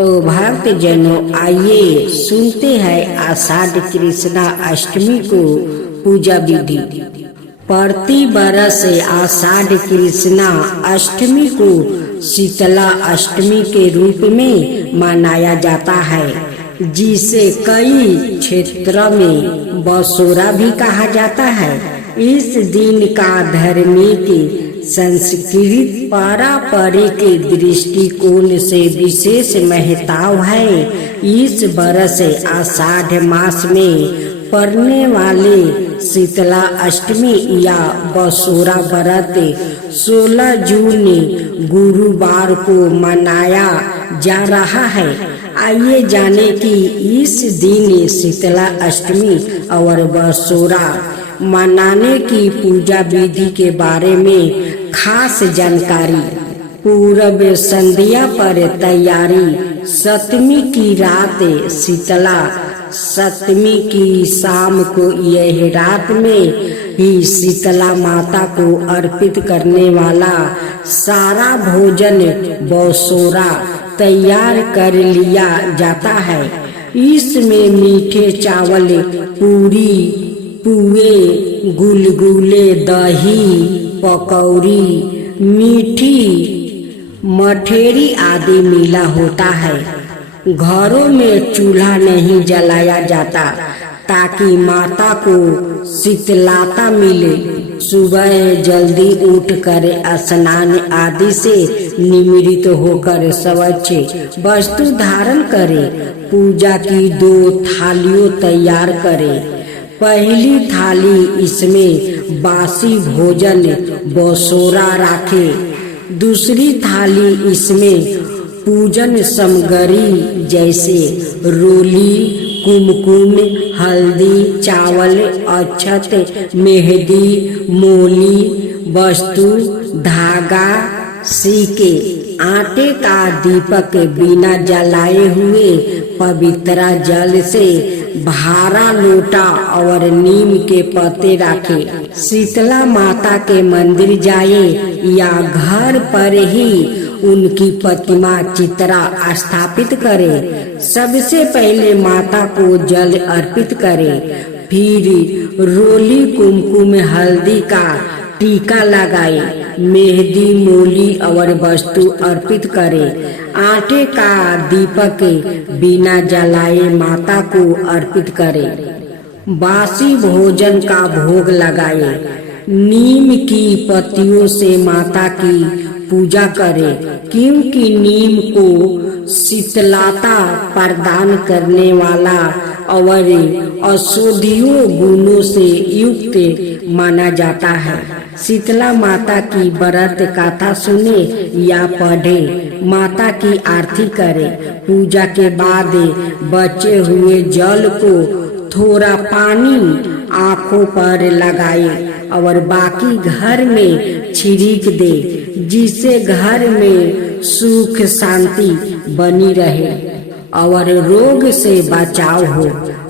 तो भक्त जनों, आइए सुनते हैं आषाढ़ कृष्णा अष्टमी को पूजा विधि। प्रति बरस आषाढ़ कृष्णा अष्टमी को शीतला अष्टमी के रूप में मनाया जाता है, जिसे कई क्षेत्रों में बसोरा भी कहा जाता है। इस दिन का धार्मिक संस्कृत पारंपरिक दृष्टिकोण से विशेष महत्व है। इस बरस आषाढ़ मास में पड़ने वाले शीतला अष्टमी या बसोरा व्रत 16 जून गुरुवार को मनाया जा रहा है। आइए जाने कि इस दिन शीतला अष्टमी और बसोरा मनाने की पूजा विधि के बारे में खास जानकारी। पूर्व संध्या पर तैयारी। सप्तमी की रात शीतला सप्तमी की शाम को यह रात में ही शीतला माता को अर्पित करने वाला सारा भोजन बसोरा तैयार कर लिया जाता है। इसमें मीठे चावल, पूरी, पुए, गुलगुले, दही, पकौड़ी, मीठी मठेरी आदि मिला होता है। घरों में चूल्हा नहीं जलाया जाता ताकि माता को शीतलता मिले। सुबह जल्दी उठकर स्नान आदि से निमृत होकर स्वच्छ वस्त्र धारण करे। पूजा की 2 थालियों तैयार करे। पहली थाली इसमें बासी भोजन बसोरा रखे। दूसरी थाली इसमें पूजन सामग्री जैसे रोली, कुमकुम, हल्दी, चावल, अक्षत, मेहंदी, मोली वस्तु, धागा, सिक्के, आटे का दीपक बिना जलाए हुए पवित्र जल से भारा लोटा और नीम के पत्ते रखे। शीतला माता के मंदिर जाए या घर पर ही उनकी प्रतिमा चित्रा स्थापित करे। सबसे पहले माता को जल अर्पित करे, फिर रोली, कुमकुम, हल्दी का टीका लगाए, मेहंदी, मोली और वस्तु अर्पित करे। आटे का दीपक बिना जलाए माता को अर्पित करे। बासी भोजन का भोग लगाए। नीम की पत्तियों से माता की पूजा करे, क्योंकि नीम को शीतलता प्रदान करने वाला और औषधीय गुणों से युक्त माना जाता है। शीतला माता की व्रत कथा सुने या पढ़े, माता की आरती करे। पूजा के बाद बचे हुए जल को थोड़ा पानी आँखों पर लगाए और बाकी घर में छिड़क दे, जिससे घर में सुख शांति बनी रहे और रोग से बचाव हो।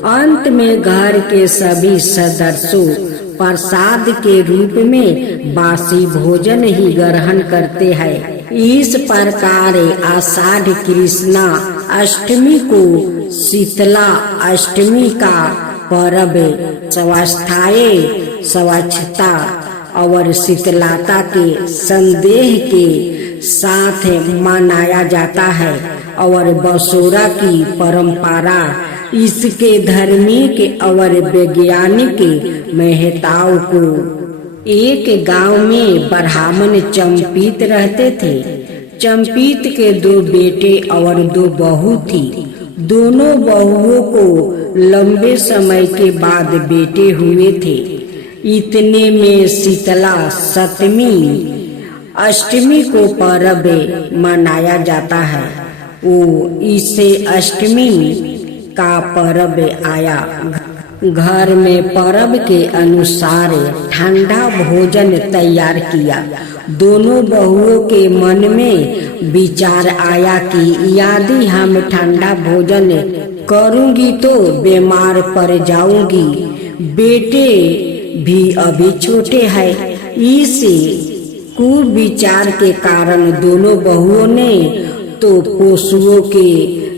अंत में घर के सभी सदस्यों प्रसाद के रूप में बासी भोजन ही ग्रहण करते हैं। इस प्रकार आषाढ़ कृष्णा अष्टमी को शीतला अष्टमी का पर्व स्वास्थ्य, स्वच्छता और शीतलता के संदेश के साथ मनाया जाता है और बसोरा की परंपरा इसके धार्मिक और वैज्ञानिक महत्व को। एक गांव में ब्राह्मण चंपित रहते थे। चंपित के 2 बेटे और 2 बहू थी। दोनों बहुओं को लंबे समय के बाद बेटे हुए थे। इतने में शीतला सप्तमी अष्टमी को पर्व मनाया जाता है। इसे अष्टमी का पर्व आया। घर में पर्व के अनुसार ठंडा भोजन तैयार किया। दोनों बहुओं के मन में विचार आया कि यदि हम ठंडा भोजन करूंगी तो बीमार पड़ जाऊंगी। बेटे भी अभी छोटे हैं। इस कुविचार के कारण दोनों बहुओं ने तो पशुओं के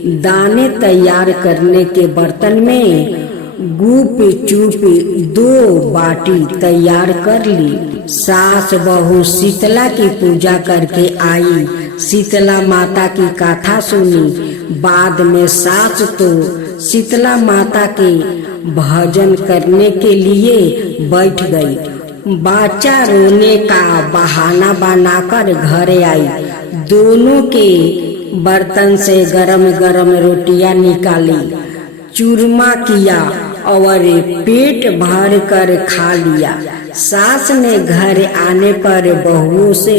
दाने तैयार करने के बर्तन में गुप चुप 2 बाटी तैयार कर ली। सास बहू शीतला की पूजा करके आई। शीतला माता की कथा सुनी। बाद में सास तो शीतला माता के भजन करने के लिए बैठ गई। बच्चा रोने का बहाना बनाकर घर आई। दोनों के बर्तन से गरम गरम रोटियां निकाली, चूरमा किया और पेट भर कर खा लिया। सास ने घर आने पर बहुओं से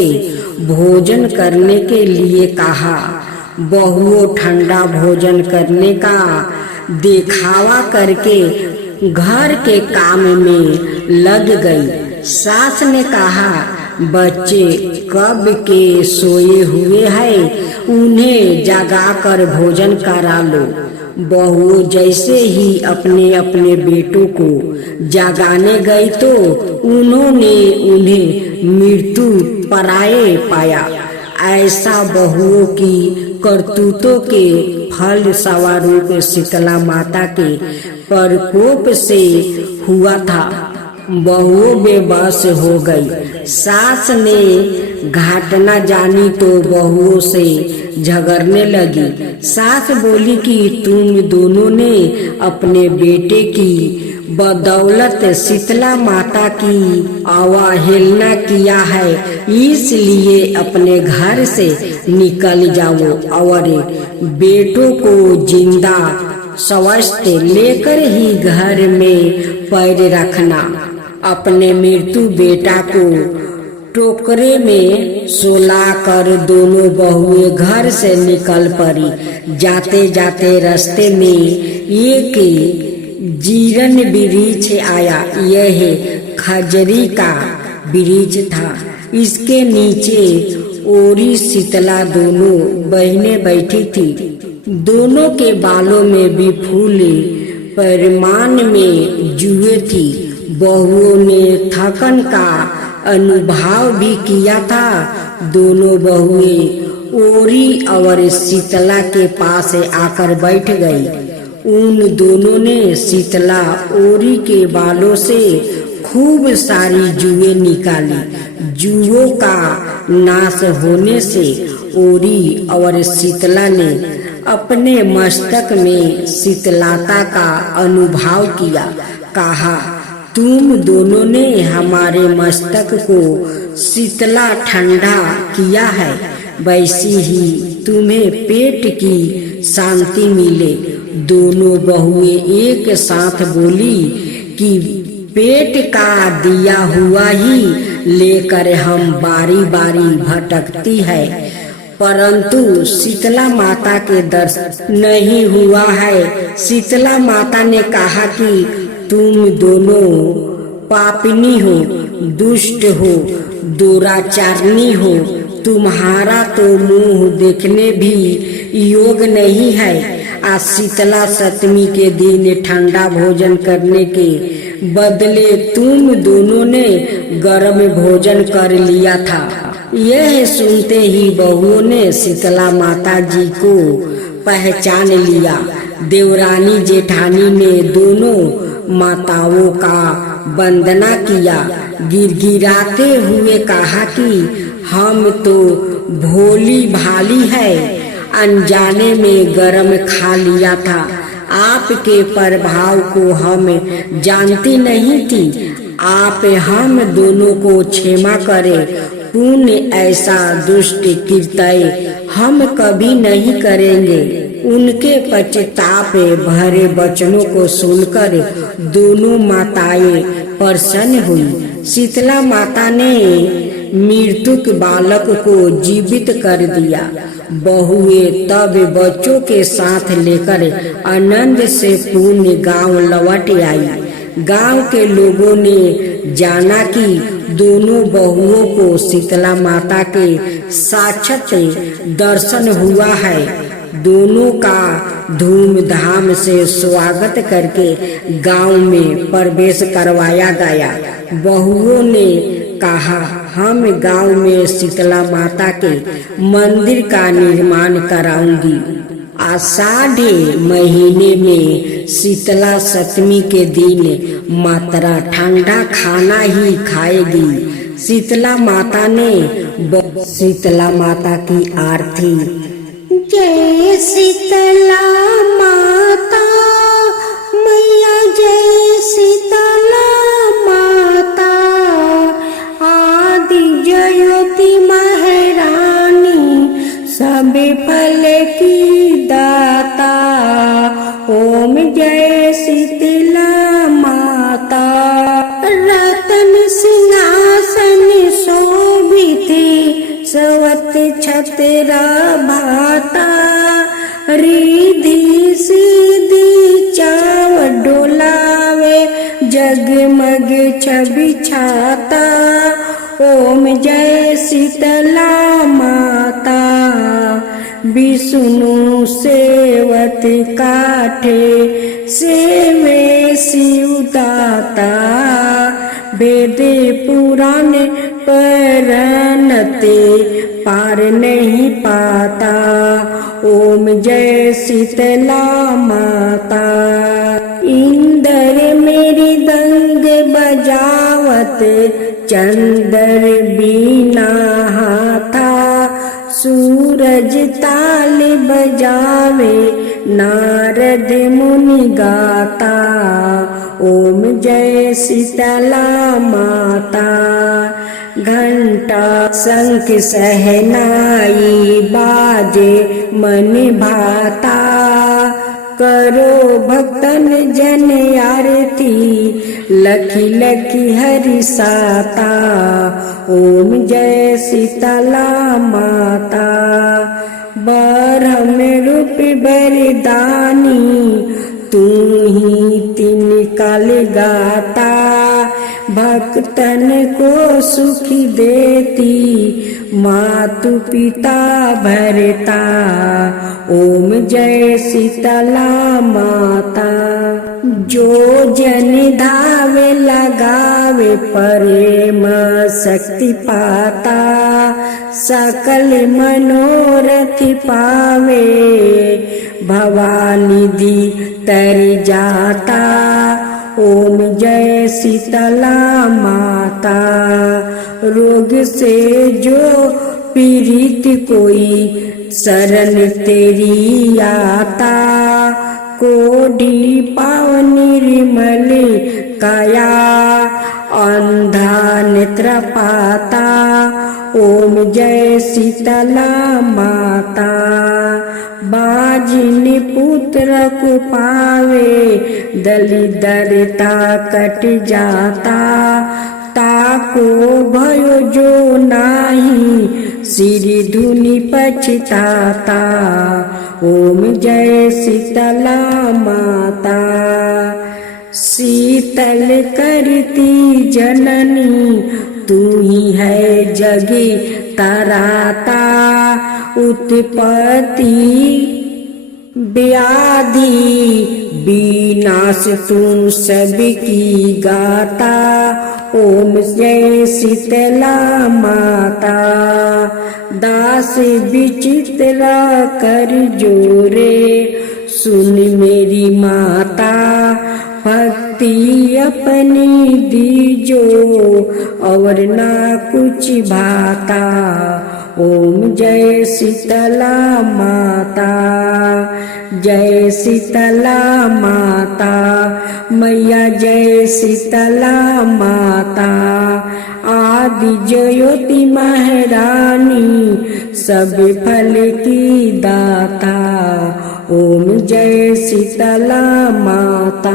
भोजन करने के लिए कहा। बहुओं ठंडा भोजन करने का दिखावा करके घर के काम में लग गई। सास ने कहा, बच्चे कब के सोए हुए हैं, उन्हें जगाकर भोजन करा लो। बहू जैसे ही अपने अपने बेटों को जगाने गई तो उन्होंने उन्हें मृत्यु पराये पाया। ऐसा बहुओं की करतूतों के फल स्वरूप शीतला माता के प्रकोप से हुआ था। बहुओं बेबस हो गई। सास ने घटना जानी तो बहुओं से झगड़ने लगी। सास बोली कि तुम दोनों ने अपने बेटे की बदौलत शीतला माता की अवहेलना किया है, इसलिए अपने घर से निकल जाओ और बेटों को जिंदा स्वस्थ लेकर ही घर में पैर रखना। अपने मृत्यु बेटा को टोकरे में सुलाकर दोनों बहुएं घर से निकल पड़ी। जाते जाते रास्ते में एक जीरन वृक्ष आया। यह खजरी का वृक्ष था। इसके नीचे ओरी शीतला दोनों बहनें बैठी थी। दोनों के बालों में भी फूल परिमाण में जुए थी। बहुओं ने थकन का अनुभव भी किया था। दोनों बहुएं ओरी और शीतला के पास आकर बैठ गई। उन दोनों ने शीतला ओरी के बालों से खूब सारी जुएं निकाली। जुओं का नाश होने से ओरी और शीतला ने अपने मस्तक में शीतलता का अनुभव किया। कहा, तुम दोनों ने हमारे मस्तक को शीतला ठंडा किया है, वैसी ही तुम्हें पेट की शांति मिले। दोनों बहुएं एक साथ बोली कि पेट का दिया हुआ ही लेकर हम बारी बारी भटकती है, परंतु शीतला माता के दर्शन नहीं हुआ है। शीतला माता ने कहा कि तुम दोनों पापिनी हो, दुष्ट हो, दुराचारणी हो। तुम्हारा तो मुंह देखने भी योग नहीं है। आज शीतला सप्तमी के दिन ठंडा भोजन करने के बदले तुम दोनों ने गर्म भोजन कर लिया था। यह सुनते ही बहुओं ने शीतला माता जी को पहचान लिया। देवरानी जेठानी ने दोनों माताओं का वंदना किया। गिड़गिड़ाते हुए कहा कि हम तो भोली भाली है, अनजाने में गरम खा लिया था। आपके प्रभाव को हम जानती नहीं थी। आप हम दोनों को क्षमा करें। पुण्य ऐसा दुष्ट कृत्य हम कभी नहीं करेंगे। उनके पश्चाताप भरे वचनों को सुनकर दोनों माताएं प्रसन्न हुई। शीतला माता ने मृतक बालक को जीवित कर दिया। बहुएं तब बच्चों के साथ लेकर आनंद से पूर्ण गांव लौट आई। गांव के लोगों ने जाना कि दोनों बहुओं को शीतला माता के साक्षात दर्शन हुआ है। दोनों का धूमधाम से स्वागत करके गांव में प्रवेश करवाया गया। बहुओं ने कहा, हम गांव में शीतला माता के मंदिर का निर्माण कराऊंगी। आषाढ़े महीने में शीतला सप्तमी के दिन मात्रा ठंडा खाना ही खाएगी। शीतला माता ने शीतला माता की आरती। जय शीतला माता मैया, जय शीतला माता, आदि ज्योति महारानी, सबे फल की दाता। ओम जय शीतला माता। रतन सिंहासन शोभित, सवत छत्र भाता, रिद्धि सिद्धि चाव डोलावे, जगमग छवि छाता। ओम जय शीतला माता। विष्णु सेवत काठे, सेवे शिवदाता, वेद पुराण परनते, पार नहीं पाता। ओम जय शीतला माता। इंद्र मेरी दंग बजावत, चंद्र बीना हाथा, सूरज ताल बजावे, नारद मुनि गाता। ओम जय शीतला माता। घंटा शंख सहनाई बाजे, मन भाता, करो भक्तन जन आरती, लखी लखी हरि साता। ओम जय शीतला माता। ब्रह्म रूप वरदानी, तू ही तीन काल गाता, भक्तन को सुखी देती, मातु पिता भरता। ओम जय शीतला माता। जो जन धावे लगावे, प्रेम शक्ति पाता, सकल मनोरथ पावे, भवानिधि तर जाता। ओम जय शीतला माता। रोग से जो पीड़ित कोई, शरण तेरी आता, कोढ़ी पावन निर्मल काया, अंधा नेत्र पाता। ओम जय शीतला माता। बाजिन पुत्र को पावे, दलिदरता कट जाता, ताको भयो जो नाही, सिरि धुनि पछताता। ओम जय शीतला माता। शीतल करती जननी, तू ही है जगी तराता, उत्पत्ति व्याधि विनाश तू सबकी गाता। ओम जय शीतला माता। दास विचित्र कर जोरे, सुन मेरी माता, भक्ति अपनी दीजो, और ना कुछ भाता। ओम जय शीतला माता। जय शीतला माता मैया, जय शीतला माता। आदि ज्योति महारानी, सब फल की दाता। ओम जय शीतला माता।